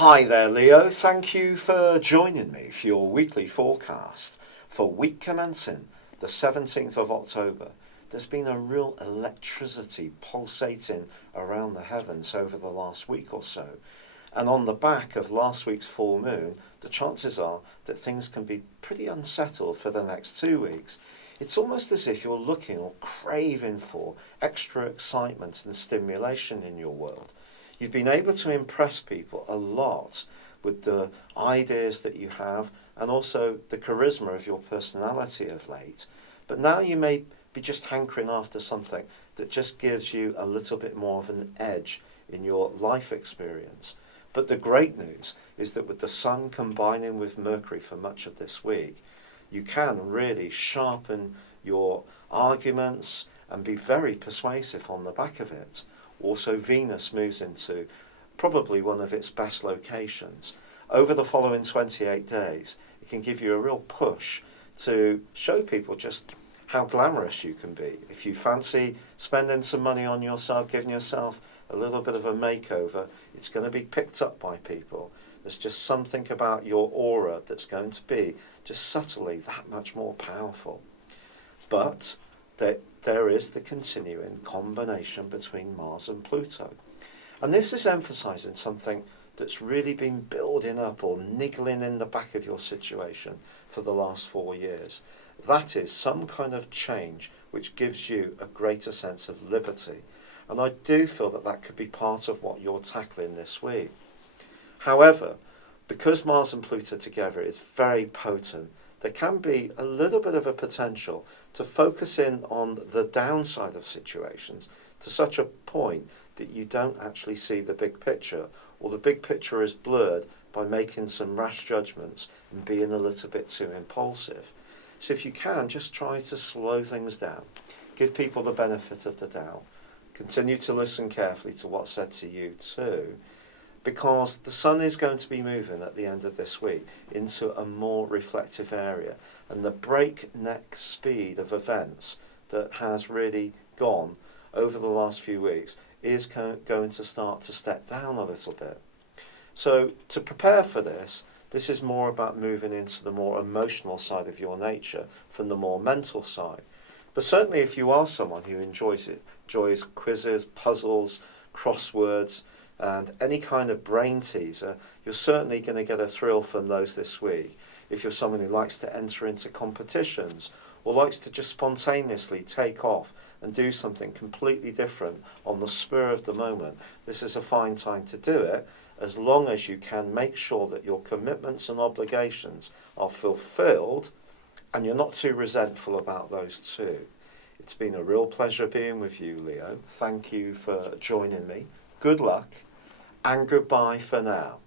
Hi there, Leo. Thank you for joining me for your weekly forecast for week commencing the 17th of October. There's been a real electricity pulsating around the heavens over the last week or so. And on the back of last week's full moon, the chances are that things can be pretty unsettled for the next 2 weeks. It's almost as if you're looking or craving for extra excitement and stimulation in your world. You've been able to impress people a lot with the ideas that you have and also the charisma of your personality of late. But now you may be just hankering after something that just gives you a little bit more of an edge in your life experience. But the great news is that with the Sun combining with Mercury for much of this week, you can really sharpen your arguments and be very persuasive on the back of it. Also, Venus moves into probably one of its best locations. Over the following 28 days, it can give you a real push to show people just how glamorous you can be. If you fancy spending some money on yourself, giving yourself a little bit of a makeover, it's going to be picked up by people. There's just something about your aura that's going to be just subtly that much more powerful. But there is the continuing combination between Mars and Pluto. And this is emphasizing something that's really been building up or niggling in the back of your situation for the last 4 years. That is some kind of change which gives you a greater sense of liberty. And I do feel that that could be part of what you're tackling this week. However, because Mars and Pluto together is very potent, there can be a little bit of a potential to focus in on the downside of situations to such a point that you don't actually see the big picture, or the big picture is blurred by making some rash judgments and being a little bit too impulsive. So if you can, just try to slow things down, give people the benefit of the doubt, continue to listen carefully to what's said to you too, because the Sun is going to be moving at the end of this week into a more reflective area, and the breakneck speed of events that has really gone over the last few weeks is going to start to step down a little bit. So to prepare for this, this is more about moving into the more emotional side of your nature from the more mental side. But certainly if you are someone who enjoys quizzes, puzzles, crosswords, and any kind of brain teaser, you're certainly going to get a thrill from those this week. If you're someone who likes to enter into competitions or likes to just spontaneously take off and do something completely different on the spur of the moment, this is a fine time to do it, as long as you can make sure that your commitments and obligations are fulfilled and you're not too resentful about those too. It's been a real pleasure being with you, Leo. Thank you for joining me. Good luck. And goodbye for now.